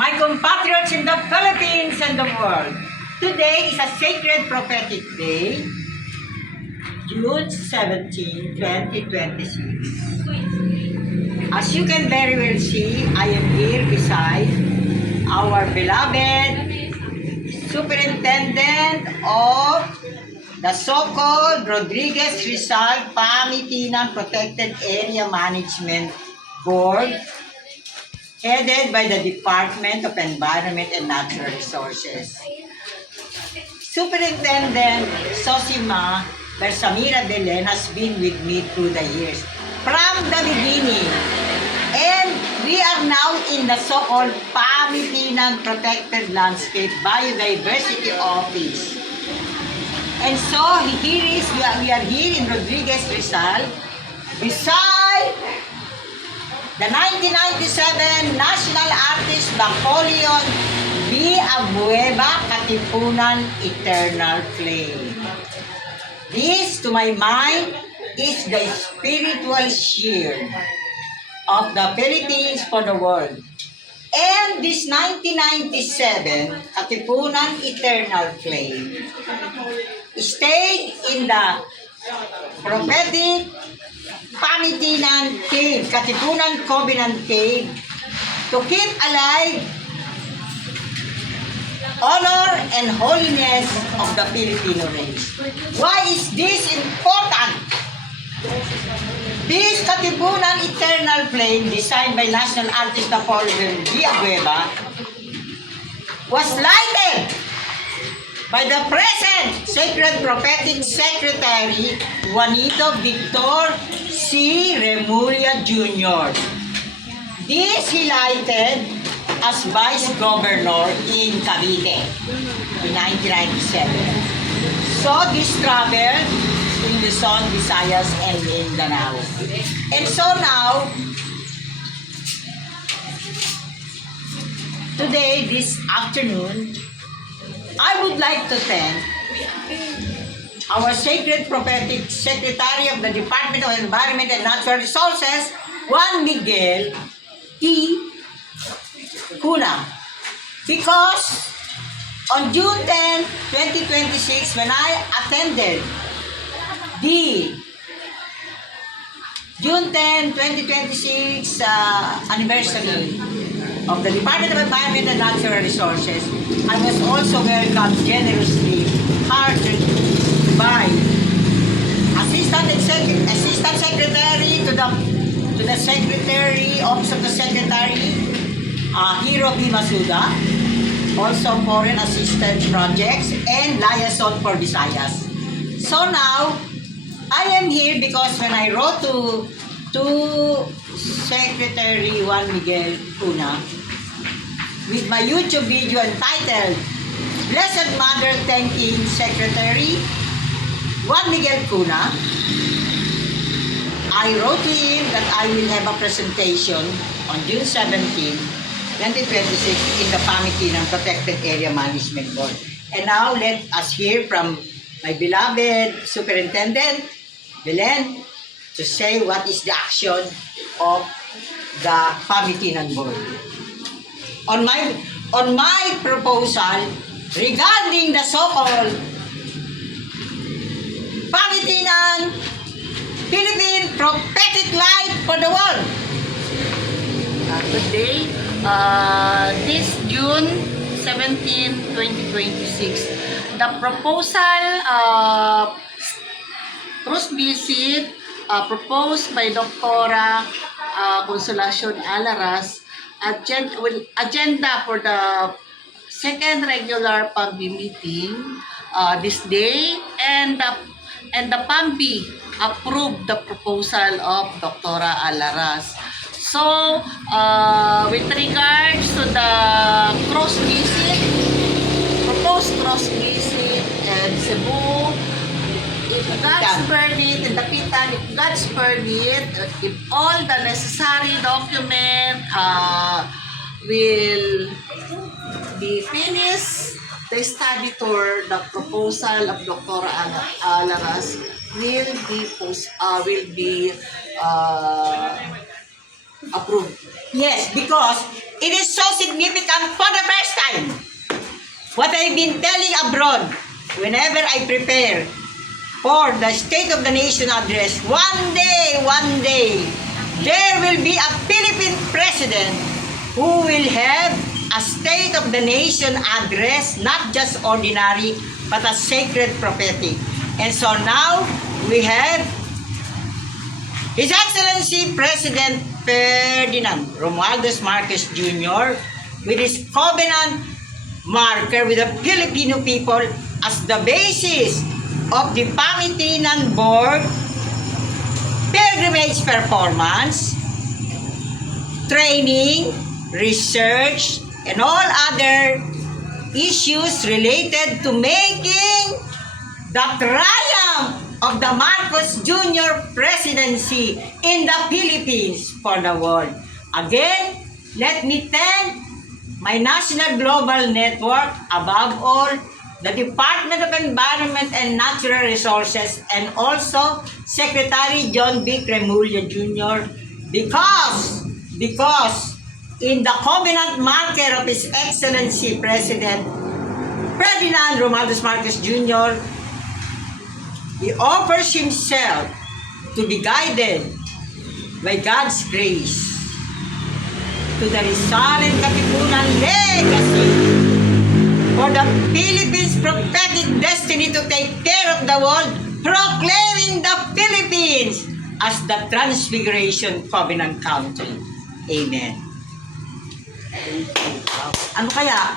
my compatriots in the Philippines and the world. Today is a sacred prophetic day, June 17, 2026. As you can very well see, I am here beside our beloved Superintendent of the so-called Rodriguez Rizal Pamitinan Protected Area Management Board, headed by the Department of Environment and Natural Resources. Superintendent Sosima Bersamira Belen has been with me through the years, from the beginning. And we are now in the so-called Pamitinan Protected Landscape Biodiversity Office. And so we are here in Rodriguez Rizal, beside the 1997 National Artist Napoleon B. Abueva Katipunan Eternal Flame. This, to my mind, is the spiritual shield of the Philippines for the world. And this 1997 Katipunan Eternal Flame stayed in the prophetic Pamitinan Cave, Katipunan Covenant Cave, to keep alive honor and holiness of the Filipino race. Why is this important? This Katipunan Eternal Flame, designed by national artist Napoleon B. Abueva, was lighted by the present Sacred Prophetic Secretary Juanito Victor C. Remulla Jr. This he lighted as Vice Governor in Cavite in 1997. So this traveled in Luzon, Visayas, and Mindanao. And so now, today, this afternoon, I would like to thank our Sacred Prophetic Secretary of the Department of Environment and Natural Resources, Juan Miguel T. Cuna, because on June 10, 2026, when I attended the June 10, 2026 anniversary of the Department of Environment and Natural Resources, I was also welcomed generously, hearted by Assistant Secretary to the Secretary, Office of the Secretary, Hiro B. Masuda, also Foreign Assistance Projects, and Liaison for Visayas. So now, I am here because when I wrote to Secretary Juan Miguel Cuna with my YouTube video entitled Blessed Mother Thanking Secretary Juan Miguel Cuna, I wrote to him that I will have a presentation on June 17, 2026 in the Pamitinan Protected Area Management Board. And now let us hear from my beloved Superintendent Belen to say what is the action of the Pamitinan Board. On my proposal regarding the so-called Pamitinan Philippine Prophetic Light for the world. Good day. This June 17, 2026, the proposal cruise visit proposed by Dr. Consolacion Alaras, agenda for the second regular PAMBI meeting this day, and the PAMBI approved the proposal of Dr. Alaras. So, with regards to the cross visit, proposed cross visit in Cebu, if God's permit, in Dapitan, if God's permit, if all the necessary document will be finished, the study tour, the proposal of Dr. Alaras will be approved. Yes, because It is so significant for the first time. What I've been telling abroad, whenever I prepare for the State of the Nation address, one day, there will be a Philippine president who will have a State of the Nation address, not just ordinary, but a sacred prophetic. And so now, we have His Excellency President Ferdinand Romualdez Marcos Jr. with his covenant marker with the Filipino people as the basis of the Pangitinan Board pilgrimage performance, training, research, and all other issues related to making the triumph of the Marcos Jr. presidency in the Philippines for the world. Again, let me thank my National Global Network, above all, the Department of Environment and Natural Resources, and also Secretary John B. Cremullo Jr. because in the covenant marker of His Excellency President Ferdinand Romualdez Marcos Jr., he offers himself to be guided by God's grace to the Rizal and Katipunan legacy for the Philippines' prophetic destiny to take care of the world, proclaiming the Philippines as the Transfiguration Covenant country. Amen. Ano kaya?